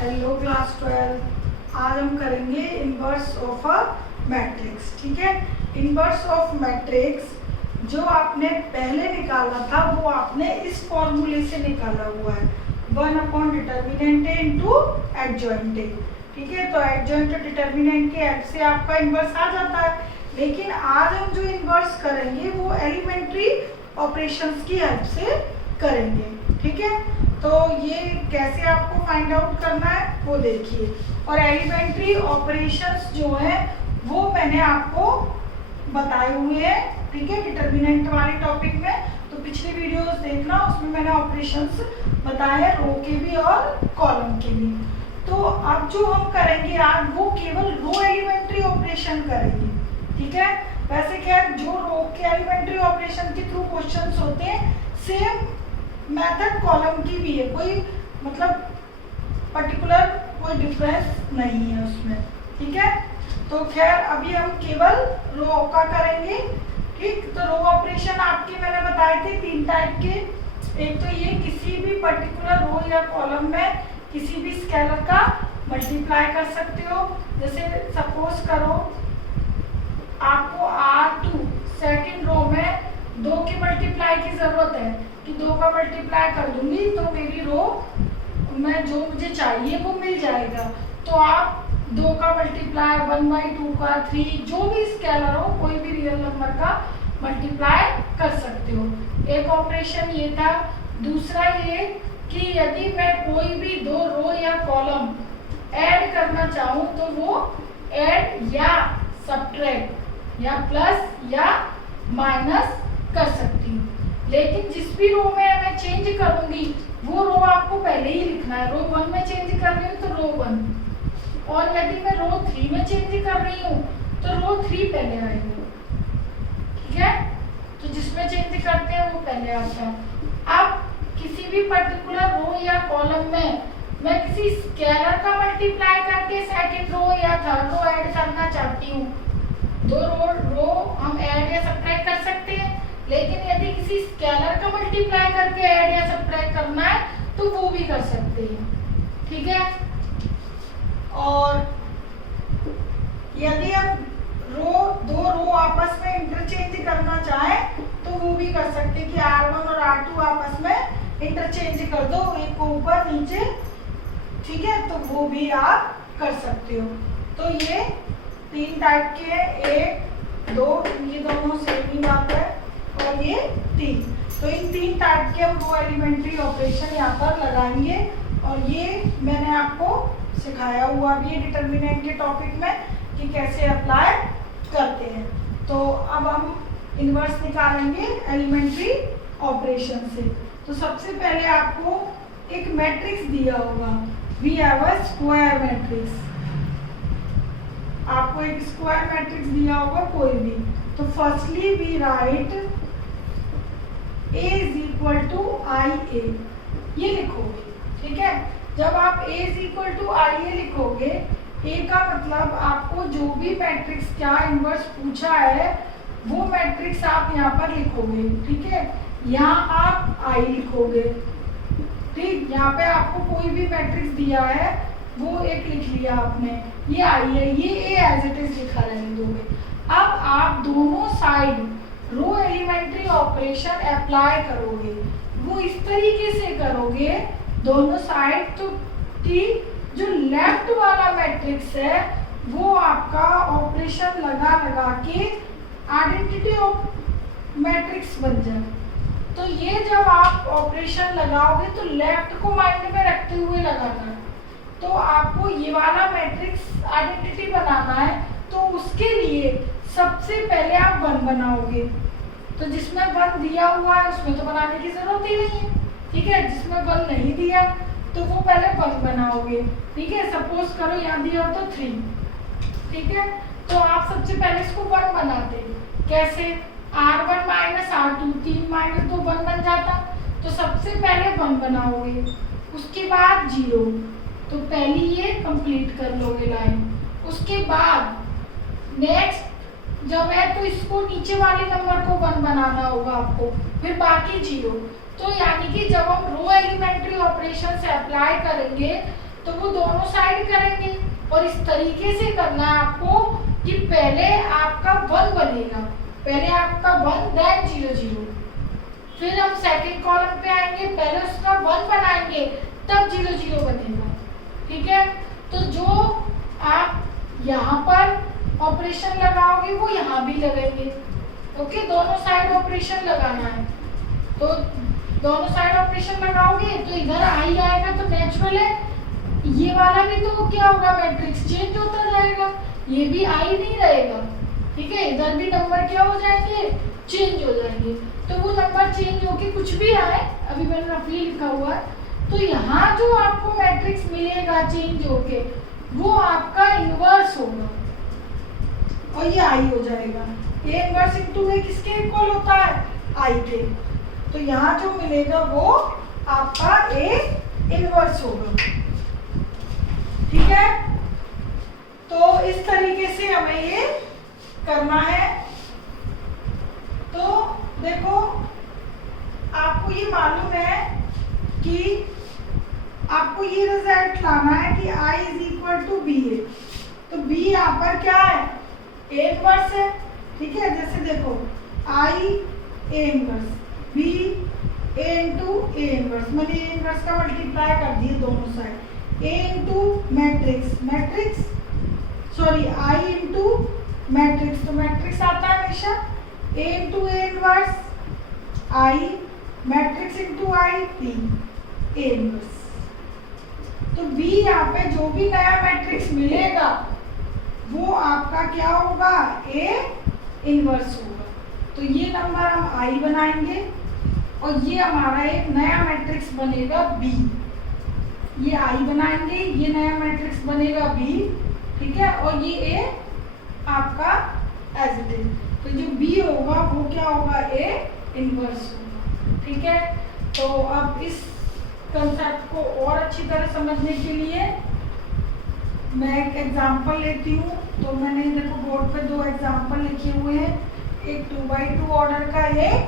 Hello class 12। आज हम करेंगे इनवर्स ऑफ अ मैट्रिक्स। ठीक है, इनवर्स ऑफ मैट्रिक्स जो आपने पहले निकाला था वो आपने इस फॉर्मूले से निकाला हुआ है, 1 डिटर्मिनेंट इंटू एडजॉइंट। ठीक है, तो एडजॉइंट डिटर्मिनेंट के हेल्प से आपका इनवर्स आ जाता है। लेकिन आज हम जो इनवर्स करेंगे वो एलिमेंट्री ऑपरेशंस की हेल्प से करेंगे। ठीक है, तो ये कैसे आपको फाइंड आउट करना है वो देखिए। और एलिमेंट्री ऑपरेशंस जो है वो मैंने आपको बताए हुए हैं। ठीक है, डिटर्मिनेंट वाले टॉपिक में तो पिछली वीडियोस देखना, उसमें मैंने ऑपरेशंस बताए हैं रो के भी और कॉलम के भी। तो अब जो हम करेंगे आज वो केवल रो एलिमेंट्री ऑपरेशन करेंगे। ठीक है, वैसे क्या जो रो के एलिमेंट्री ऑपरेशन के थ्रू क्वेश्चंस होते हैं सेम मेथड कॉलम की भी है, कोई मतलब पर्टिकुलर कोई डिफरेंस नहीं है उसमें। ठीक है, तो खैर अभी हम केवल रो का करेंगे। ठीक, तो रो ऑपरेशन आपके मैंने बताए थे 3 टाइप के। एक तो ये किसी भी पर्टिकुलर रो या कॉलम में किसी भी स्केलर का मल्टीप्लाई कर सकते हो। जैसे सपोज करो आपको R2 सेकंड रो में 2 की मल्टीप्लाई की जरूरत है कि 2 का मल्टीप्लाई कर दूंगी तो मेरी रो में जो मुझे चाहिए वो मिल जाएगा। तो आप 2 का मल्टीप्लाई 1/2 का 3 जो भी स्केलर हो कोई भी रियल नंबर का मल्टीप्लाई कर सकते हो। एक ऑपरेशन ये था। दूसरा ये कि यदि मैं कोई भी 2 रो या कॉलम ऐड करना चाहूँ तो वो ऐड या सब्ट्रैक्ट या प्लस या माइनस कर सकती हूँ। लेकिन जिस भी रो में मैं चेंज करूंगी वो रो आपको पहले ही लिखना है। रो 1 में चेंज कर रही हूँ तो रो 1, और यदि मैं रो 3 में चेंज कर रही हूँ तो रो 3 पहले आएगा। ठीक है, तो जिसमें चेंज करते हैं वो पहले आता है। अब किसी भी पर्टिकुलर रो या कॉलम में मैं किसी स्केलर का मल्टीप्लाई करके सेकेंड रो या थर्ड रो ऐड करना चाहती हूँ। 2 रो हम ऐड या सब्ट्रैक्ट कर सकते हैं, लेकिन यदि किसी स्केलर का मल्टीप्लाई करके ऐड या सब्ट्रैक्ट करना है तो वो भी कर सकते हैं। ठीक है, और यदि हम 2 रो आपस में इंटरचेंज करना चाहें तो वो भी कर सकते हैं कि R1 और R2 आपस में इंटरचेंज कर दो, एक को ऊपर नीचे। ठीक है, तो वो भी आप कर सकते हो। तो ये 3 टाइप के हैं, 1 2 ये दोनों सेम ही बात है, और ये 3। तो इन 3 टाइप के हम वो एलिमेंट्री ऑपरेशन यहाँ पर लगाएंगे, और ये मैंने आपको सिखाया हुआ भी है डिटर्मिनेंट के टॉपिक में कि कैसे अप्लाई करते हैं। तो अब हम इनवर्स निकालेंगे एलिमेंट्री ऑपरेशन से। तो सबसे पहले आपको एक मैट्रिक्स दिया होगा, we have a square matrix. आपको एक स्क्वायर मैट्रिक्स दिया होगा कोई भी। तो firstly we write A is equal to I A, ये लिखोगे। ठीक है, जब आप A is equal to I A लिखोगे, A का मतलब आपको जो भी मैट्रिक्स क्या इनवर्स पूछा है वो मैट्रिक्स आप यहाँ पर लिखोगे। ठीक है, यहाँ आप I लिखोगे। ठीक, यहाँ पे आपको कोई भी मैट्रिक्स दिया है वो एक लिख लिया आपने, ये I है, ये A एज इट इज लिखा रहने दोगे। अब आप दोनों साइड रो एलिमेंट्री ऑपरेशन अप्लाई करोगे। वो इस तरीके से करोगे दोनों साइड, तो ठीक जो लेफ्ट वाला मैट्रिक्स है वो आपका ऑपरेशन लगा लगा के आइडेंटिटी ऑफ मैट्रिक्स बन जाए। तो ये जब आप ऑपरेशन लगाओगे तो लेफ्ट को माइंड में रखते हुए लगाना। तो आपको ये वाला मैट्रिक्स आइडेंटिटी बनाना है, तो उसके लिए सबसे पहले आप 1 बनाओगे। तो जिसमें 1 दिया हुआ है उसमें तो बनाने की जरूरत ही नहीं है। ठीक है, जिसमें 1 नहीं दिया तो वो पहले 1 बनाओगे। ठीक है, सपोज करो यहाँ दिया हो तो 3। ठीक है, तो आप सबसे पहले इसको 1 बनाते हैं। कैसे? R1 माइनस R2, 3 माइनस 2 1 बन जाता। तो सबसे पहले 1 बनाओगे, उसके बाद 0। तो पहली ये कंप्लीट कर लोगे लाइन। उसके बाद नेक्स्ट जब है तो इसको नीचे वाले नंबर को 1 बनाना होगा आपको, फिर बाकी 0। तो यानी कि जब हम रो एलिमेंट्री ऑपरेशन से अप्लाई करेंगे तो वो दोनों साइड करेंगे। और इस तरीके से करना है आपको कि पहले आपका 1 बनेगा, पहले आपका 1 देन 0 0, फिर हम सेकंड कॉलम पे आएंगे, पहले उसका 1 बनाएंगे तब 0 0 बनेगा। ठीक है, तो जो आप यहाँ पर ऑपरेशन लगाओगे वो यहाँ भी लगेंगे। ओके, दोनों साइड ऑपरेशन लगाना है। तो दोनों साइड ऑपरेशन लगाओगे तो इधर आई आएगा, तो नेचुरल है ये वाला भी तो क्या होगा, मैट्रिक्स चेंज होता जाएगा, ये भी आई नहीं रहेगा। ठीक है, इधर भी नंबर क्या हो जाएंगे, चेंज हो जाएंगे। तो वो नंबर चेंज होके कुछ भी आए, अभी मैंने रफली लिखा हुआ है, तो यहाँ जो आपको मैट्रिक्स मिलेगा चेंज होके वो आपका इनवर्स होगा और ये आई हो जाएगा। ए इनवर्स इनटू ए किसके इक्वल होता है, आई के। तो यहाँ जो मिलेगा वो आपका ए इनवर्स होगा। ठीक है, तो इस तरीके से हमें ये करना है। तो देखो आपको ये मालूम है कि आपको ये रिजल्ट लाना है कि I is equal to B A. तो B यहाँ पर क्या है, ए इनवर्स है। ठीक है, जैसे देखो I A inverse, B A into A inverse, मैंने ए इनवर्स का मल्टीप्लाई कर दिया दोनों side, A into matrix, matrix sorry I into matrix, तो मैट्रिक्स आता है हमेशा A into A inverse, I matrix into I, B A inverse. तो B यहाँ पे जो भी नया मैट्रिक्स मिलेगा वो आपका क्या होगा, ए इनवर्स होगा। तो ये नंबर हम I बनाएंगे और ये हमारा एक नया मैट्रिक्स बनेगा B। ये I बनाएंगे, ये नया मैट्रिक्स बनेगा B। ठीक है, और ये A आपका एज इट इज। तो जो B होगा वो क्या होगा, ए इनवर्स होगा। ठीक है, तो अब इस कंसेप्ट को और अच्छी तरह समझने के लिए मैं एक एग्जांपल लेती हूँ। तो मैंने देखो बोर्ड पे 2 एग्जांपल लिखे हुए हैं, एक 2x2 ऑर्डर का, एक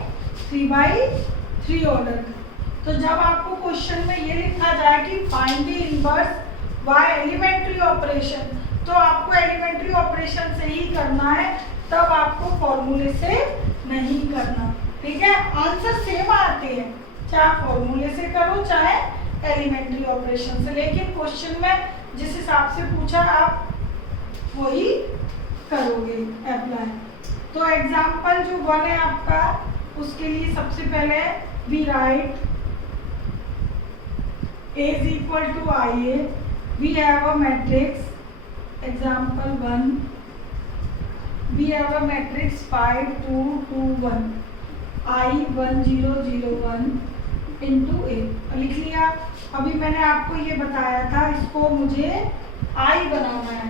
3x3 ऑर्डर का। तो जब आपको क्वेश्चन में ये लिखा जाए कि find the inverse by elementary operation, तो आपको एलिमेंट्री ऑपरेशन से ही करना है, तब आपको फॉर्मूले से नहीं करना। ठीक है, आंसर सेम आते हैं, चाहे फॉर्मूले से करो चाहे एलिमेंट्री ऑपरेशन से, लेकिन क्वेश्चन में जिस हिसाब से पूछा आप वही करोगे अप्लाई। तो एग्जांपल जो 1 है आपका, उसके लिए सबसे पहले we write A is equal to IA, we have a matrix, example 1, we have a matrix 5 2 2 1, I 1 0 0 1 into A। लिख लिया। अभी मैंने आपको ये बताया था, इसको मुझे I बनाना है,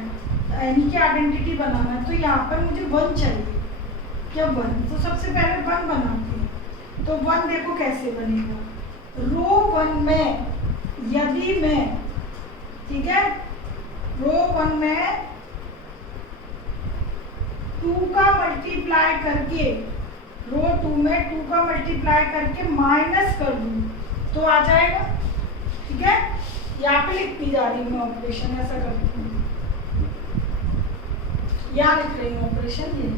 यानी कि आइडेंटिटी बनाना है, तो यहाँ पर मुझे 1 चाहिए। क्या 1? तो सबसे पहले 1 बनाते हैं। तो 1 देखो कैसे बनेगा, रो 1 में यदि मैं, ठीक है, रो 1 में 2 का मल्टीप्लाई करके, रो 2 में 2 का मल्टीप्लाई करके माइनस कर दूं तो आ जाएगा। ठीक है, यहाँ पे लिखती जा रही हूँ मैं ऑपरेशन, ऐसा करती हूँ, यहाँ लिख रही हूँ ऑपरेशन। ये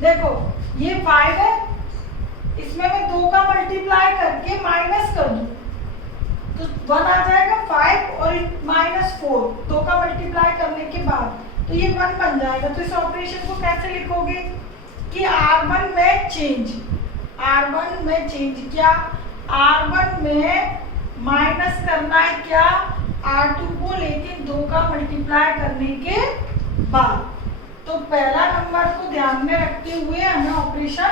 देखो ये 5 है, इसमें मैं 2 का मल्टीप्लाई करके माइनस कर दूं तो 1 आ जाएगा, 5 और -4 2 का मल्टीप्लाई करने के बाद, तो ये 1 बन जाएगा। तो इस ऑपरेशन को कैसे लिखोगे कि R1 में चेंज, R1 में चेंज क्या, R1 में माइनस करना है क्या, R2 को, लेकिन 2 का मल्टीप्लाई करने के बाद। तो पहला नंबर को ध्यान में रखते हुए हमें ऑपरेशन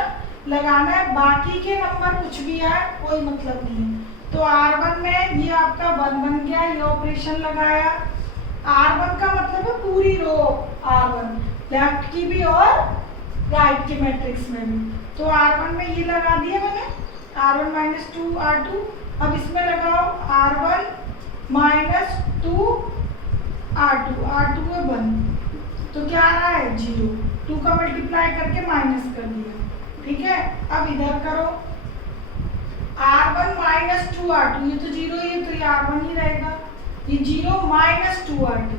लगाना है, बाकी के नंबर कुछ भी आए कोई मतलब नहीं है। तो R1 में ये आपका 1 बन गया, ये ऑपरेशन लगाया। R1 का मतलब है पूरी रो R1, लेफ्ट की भी और राइट की मैट्रिक्स में भी। तो R1 में ये लगा दिया मैंने, R1 - 2 R2। अब इसमें लगाओ R1 - 2 R2, R2 है 1, तो क्या आ रहा है 0, 2 का मल्टीप्लाई करके माइनस कर दिया। ठीक है, अब इधर करो R1 - 2 R2, ये तो 0 ही है, तो ये R1 ही रहेगा। ये 0 माइनस 2r2,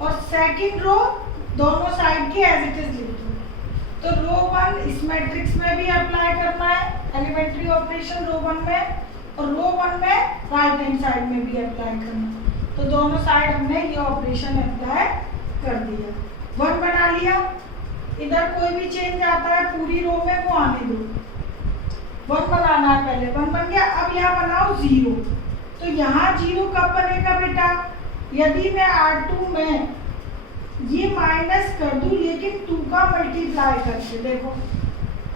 और सेकंड रो दोनों साइड की एज इट इज लिख दो। तो रो 1 इस मैट्रिक्स में भी अप्लाई करना है एलिमेंट्री ऑपरेशन रो 1 में, और रो 1 में राइट हैंड साइड में भी अप्लाई करना है। तो दोनों साइड हमने ये ऑपरेशन अप्लाई कर दिया, 1 बना लिया। इधर कोई भी चेंज आता है पूरी रो में वो आने दो, 1 बनाना है पहले, 1 बन गया। अब यहाँ बनाओ 0, तो यहाँ 0 कब बनेगा बेटा, यदि मैं R2 में ये माइनस कर दूं लेकिन 2 का मल्टीप्लाई करके, देखो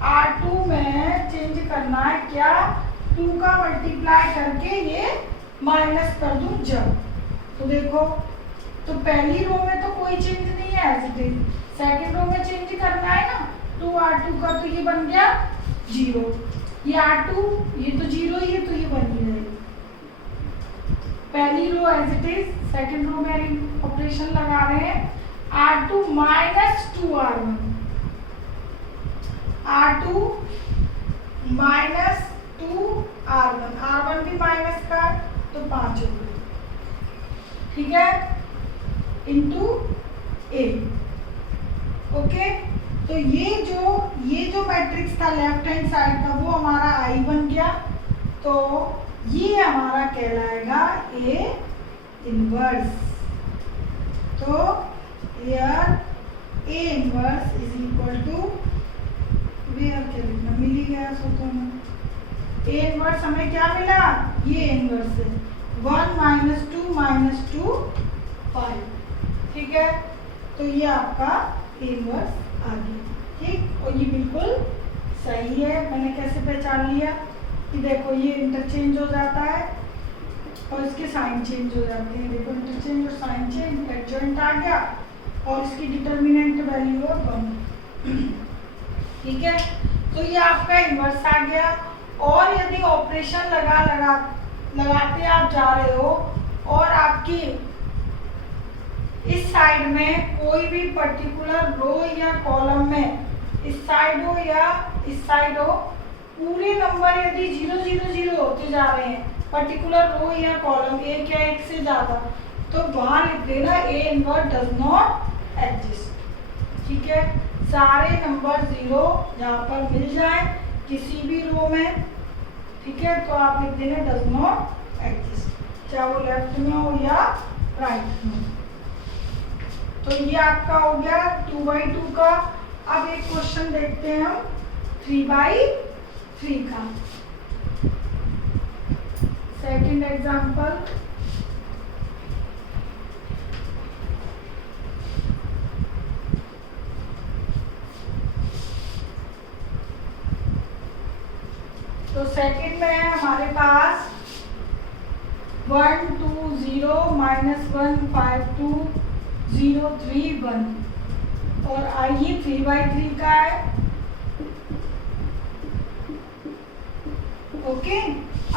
R2 में चेंज करना है क्या, 2 का मल्टीप्लाई करके ये माइनस कर दूं जब, तो देखो तो पहली रो में तो कोई चेंज नहीं है as it is, second row में चेंज करना है ना 2R2 का, तो ये बन गया 0, ये R2 ये तो 0 ही है तो ये बन ही रहेगी। पहली row as it is, second row में ऑपरेशन लगा रहे हैं R2 minus 2R1, R2 minus 2R1, R1 भी माइनस का तो 5 हो गए, ठीक है, इंटू A। ओके, तो ये जो मैट्रिक्स था लेफ्ट हैंड साइड का वो हमारा I बन गया, तो ये हमारा कहलाएगा A इनवर्स। तो here A inverse is equal to, where क्या लिखना, मिल ही गया सो तो हमें A इनवर्स हमें क्या मिला, ये इनवर्स है 1 माइनस 2 माइनस 2 5, ठीक है। तो ये आपका A इनवर्स आ गया, ठीक, और ये बिल्कुल सही है। मैंने कैसे पहचान लिया कि देखो ये इंटरचेंज हो जाता है और इसके साइन चेंज हो जाते हैं, देखो इंटरचेंज और साइन चेंज, एडजॉइंट आ गया और इसकी डिटर्मिनेंट वैल्यू है 1, ठीक है। तो ये आपका इनवर्स आ गया। और यदि ऑपरेशन लगाते आप जा रहे हो और आपकी इस साइड में कोई भी पर्टिकुलर रो या कॉलम में, इस साइड हो या इस साइड हो, पूरे नंबर यदि 0 0 0 होते जा रहे हैं पर्टिकुलर रो या कॉलम एक या एक से ज्यादा, तो वहां लिख देना A inverse does not exist, ठीक है। सारे नंबर 0 यहाँ पर मिल जाए किसी भी रो में, ठीक है, तो आप लिख देना डज नॉट एग्जिस्ट, चाहे वो लेफ्ट में हो या राइट में। तो ये आपका हो गया 2/2 का। अब एक क्वेश्चन देखते हैं हम 3/3 का, सेकंड एग्जांपल। तो सेकंड में है हमारे पास 1 2 0 -1 5 2 0 3 1, और आइए 3/3 का है। ओके,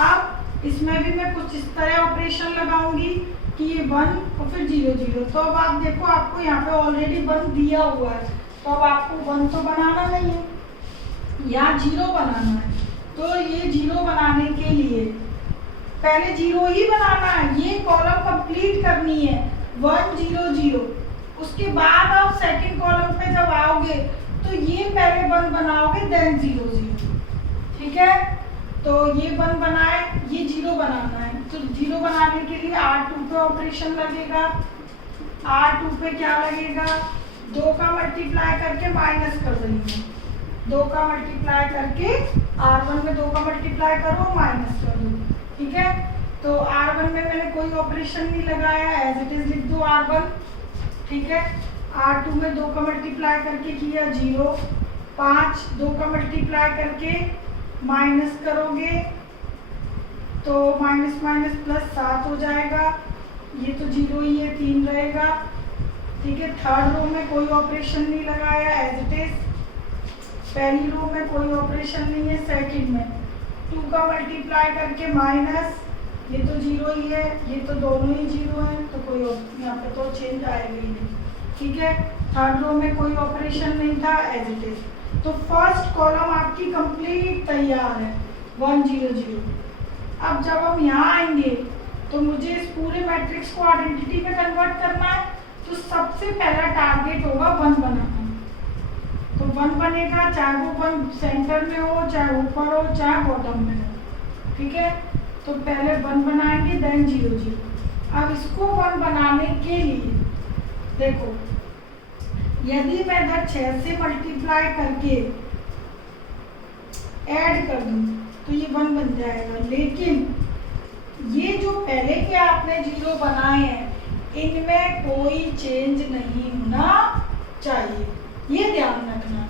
अब इसमें भी मैं कुछ इस तरह ऑपरेशन लगाऊंगी कि ये 1 और फिर 0 0। तो अब आप देखो आपको यहाँ पे ऑलरेडी 1 दिया हुआ है, तो अब आपको 1 तो बनाना नहीं है, यहाँ 0 बनाना है। तो ये 0 बनाने के लिए पहले 0 ही बनाना है, ये कॉलम कंप्लीट करनी है 1 0 0। उसके बाद आप सेकंड कॉलम पे जब आओगे तो ये पहले 1 बनाओगे देन 0 0, ठीक है। तो ये 1 बनाए, ये 0 बनाना है, तो 0 बनाने के लिए R2 पे ऑपरेशन लगेगा। R2 पे क्या लगेगा, 2 का मल्टीप्लाई करके माइनस कर देंगे, 2 का मल्टीप्लाई करके R1 में 2 का मल्टीप्लाई करो माइनस कर दो, ठीक है। तो R1 में मैंने कोई ऑपरेशन नहीं लगाया, एज इट इज लिख दो R1, ठीक है। R2 में 2 का मल्टीप्लाई करके किया 0, 5 2 का मल्टीप्लाई करके माइनस करोगे तो माइनस माइनस प्लस 7 हो जाएगा, ये तो 0 ही है 3 रहेगा, ठीक है। थर्ड रो में कोई ऑपरेशन नहीं लगाया, एज इट इज। पहली रो में कोई ऑपरेशन नहीं है, सेकंड में 2 का मल्टीप्लाई करके माइनस, ये तो 0 ही है, ये तो दोनों ही 0 हैं, तो कोई यहाँ पे तो चेंज आएगा ही नहीं, ठीक है। थर्ड रो में कोई ऑपरेशन नहीं था, एज इट इज। तो फर्स्ट कॉलम आपकी कंप्लीट तैयार है 1 0 0। अब जब हम यहाँ आएंगे तो मुझे इस पूरे मैट्रिक्स को आइडेंटिटी में कन्वर्ट करना है, तो सबसे पहला टारगेट होगा 1 बनाना। तो 1 बनेगा, चाहे वो 1 सेंटर में हो, चाहे ऊपर हो, चाहे बॉटम में हो, ठीक है। तो पहले 1 बनाएंगे, देन 0 0। अब इसको 1 बनाने के लिए देखो, यदि मैं इधर 6 से मल्टीप्लाई करके ऐड कर दूं तो ये 1 बन जाएगा, लेकिन ये जो पहले के आपने 0 बनाए हैं इनमें कोई चेंज नहीं होना चाहिए, ये ध्यान रखना,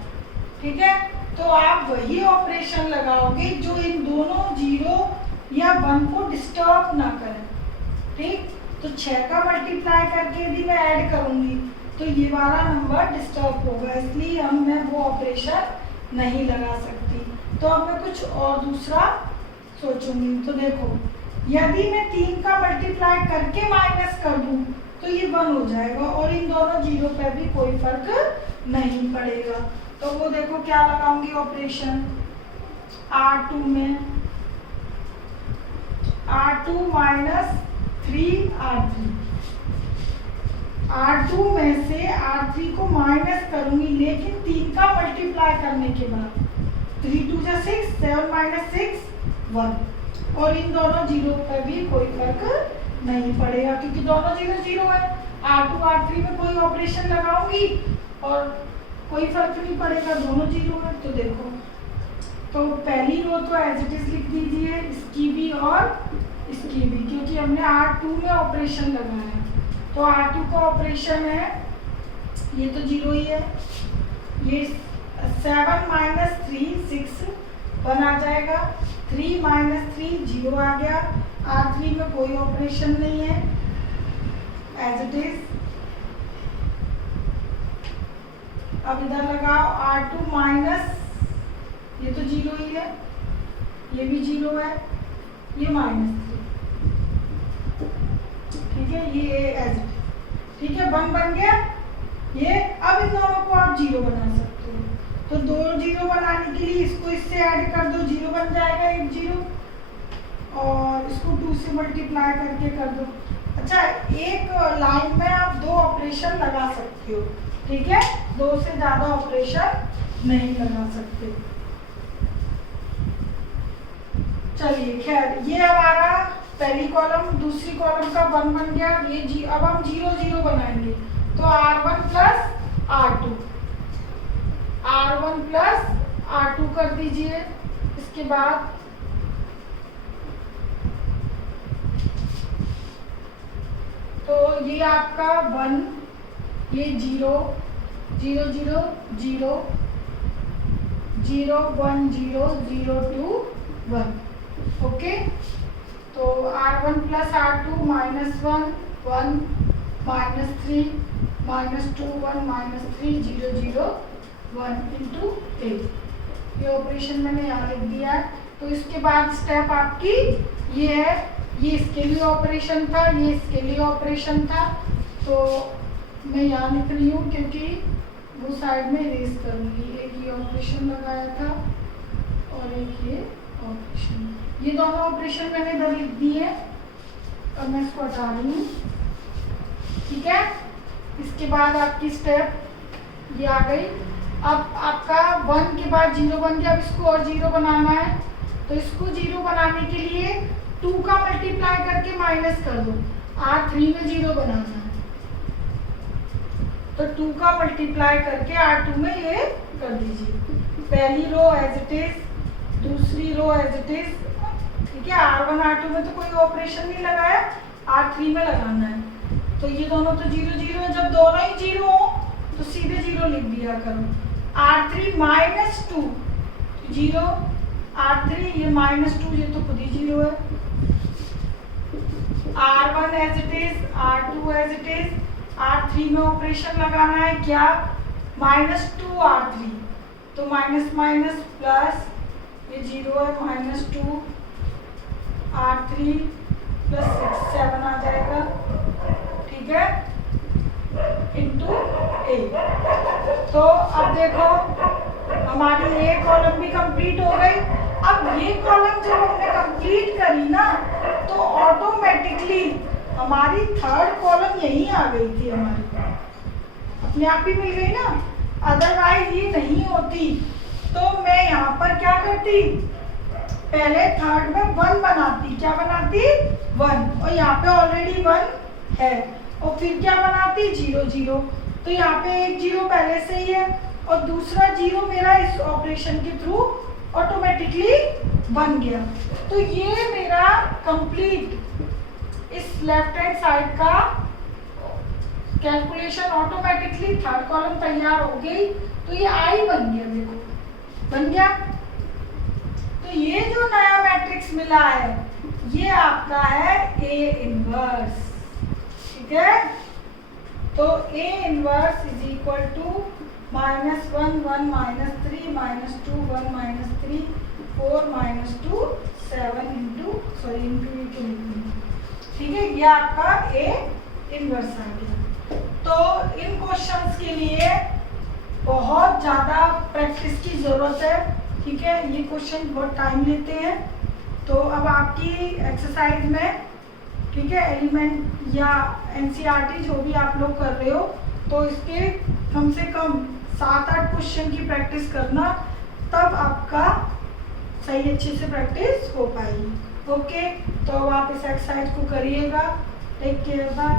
ठीक है। तो आप वही ऑपरेशन लगाओगे जो इन दोनों 0 या 1 को डिस्टर्ब ना करें, ठीक। तो 6 का मल्टीप्लाई करके यदि मैं ऐड करूंगी तो ये वाला नंबर डिस्टर्ब होगा, इसलिए मैं वो ऑपरेशन नहीं लगा सकती। तो अब मैं कुछ और दूसरा सोचूंगी। तो देखो, यदि मैं 3 का मल्टीप्लाई करके माइनस कर दूं तो ये 1 हो जाएगा और इन दोनों 0 पे भी कोई फर्क नहीं पड़ेगा। तो वो देखो क्या लगाऊंगी ऑपरेशन, R2 में R2 माइनस 3R3, R2 में से R3 को माइनस करूंगी, लेकिन 3 का मल्टीप्लाई करने के बाद 3 2 जा 6, 7 माइनस 6 1, और इन दोनों 0 पर भी कोई फर्क नहीं पड़ेगा क्योंकि दोनों 0 0 है। R2 R3 में कोई ऑपरेशन लगाऊंगी और कोई फर्क नहीं पड़ेगा, दोनों 0 है। तो देखो, तो पहली रो तो एज इट इज लिख दीजिए, इसकी भी और इसकी भी, क्योंकि हमने R2 में ऑपरेशन लगाया है। तो R2 का ऑपरेशन है, ये तो 0 ही है, ये 7 माइनस 3 6 1 आ जाएगा, 3 माइनस 3 0 आ गया। R3 में कोई ऑपरेशन नहीं है, एज इट इज। अब इधर लगाओ R2 माइनस, ये तो 0 ही है, ये भी 0 है, ये माइनस 3, ठीक है, ये एज इट, ठीक है, 1 बन गया ये। अब इन दोनों को आप 0 बना सकते हो, तो 2 0 बनाने के लिए इसको इससे ऐड कर दो, 0 बन जाएगा 1 0, और इसको 2 से मल्टीप्लाई करके कर दो। अच्छा, एक लाइन में आप 2 ऑपरेशन लगा सकते हो, ठीक है, 2 से ज़्यादा ऑपरेशन नहीं लगा सकते। चलिए खैर, ये हमारा पहली कॉलम, दूसरी कॉलम का 1 बन गया, ये अब हम 0 0 बनाएंगे। तो R1 plus R2, R1 plus R2 कर दीजिए। इसके बाद तो ये आपका 1, ये 0 0 0 0 0 1 0 0 2 1, ओके। तो R1 plus R2 minus 1 1 minus 3 minus 2 1 minus 3 0 0 1 into 8, ये ऑपरेशन मैंने यहाँ लिख दिया है। तो इसके बाद स्टेप आपकी ये है, ये इसके लिए ऑपरेशन था, ये इसके लिए ऑपरेशन था, तो मैं यहाँ लिख रही हूँ क्योंकि वो साइड में इरेज करूँगी। एक ये ऑपरेशन लगाया था और एक ये ऑपरेशन, ये दोनों ऑपरेशन मैंने इधर लिख दिए और मैं इसको हटा रही हूँ, ठीक है। इसके बाद आपकी स्टेप ये आ गई। अब आपका 1 के बाद 0 बन गया, अब इसको और 0 बनाना है। तो इसको 0 बनाने के लिए 2 का मल्टीप्लाई करके माइनस कर दो, R3 में 0 बनाना है, तो 2 का मल्टीप्लाई करके R2 में ये कर दीजिए। पहली रो एज इट इज, दूसरी रो एज इट इज, ठीक है। R1 R2 में तो कोई ऑपरेशन नहीं लगाया, R3 में लगाना है। तो ये दोनों तो 0 0 है, जब दोनों ही 0 हो तो सीधे 0 लिख दिया करो। R3 माइनस 2 0, R3 ये माइनस 2, ये तो खुद ही 0 है। R1 as it is, R2 as it is, R3 में ऑपरेशन लगाना है क्या, माइनस 2 R3, तो माइनस माइनस प्लस, ये 0 है, माइनस 2 R3 प्लस 6 7 आ जाएगा, ठीक है, इंटू 8। तो अब देखो हमारी ये कॉलम भी कंप्लीट हो गई। अब ये कॉलम जब हमने कंप्लीट कंप्लीट करी ना तो ऑटोमेटिकली हमारी थर्ड कॉलम यहीं आ गई थी, हमारी अपने आप ही मिल गई ना। अदरवाइज ये नहीं होती तो मैं यहाँ पर क्या करती, पहले थर्ड में 1 बनाती, क्या बनाती 1, और यहाँ पे ऑलरेडी 1 है, और फिर क्या बनाती 0 0, तो यहाँ पे एक 0 पहले से ही है और दूसरा 0 मेरा इस ऑपरेशन के थ्रू ऑटोमेटिकली बन गया। तो ये मेरा कंप्लीट इस लेफ्ट हैंड साइड का कैलकुलेशन ऑटोमेटिकली थर्ड कॉलम तैयार हो गई। तो ये आई बन गया, देखो बन गया। तो ये जो नया मैट्रिक्स मिला है ये आपका है A इनवर्स, ठीक है। तो A inverse is equal to -1 1 -3 -2 1 -3 4 -2 7 into ठीक है, ये आपका A इनवर्स आ गया। तो इन क्वेश्चंस के लिए बहुत ज़्यादा प्रैक्टिस की ज़रूरत है, ठीक है। ये क्वेश्चन बहुत टाइम लेते हैं। तो अब आपकी एक्सरसाइज में, ठीक है, एलिमेंट या एनसीईआरटी जो भी आप लोग कर रहे हो, तो इसके कम से कम 7-8 क्वेश्चन की प्रैक्टिस करना, तब आपका सही अच्छे से प्रैक्टिस हो पाएगी। ओके, तो अब आप इस एक्सरसाइज को करिएगा। Take care, bye.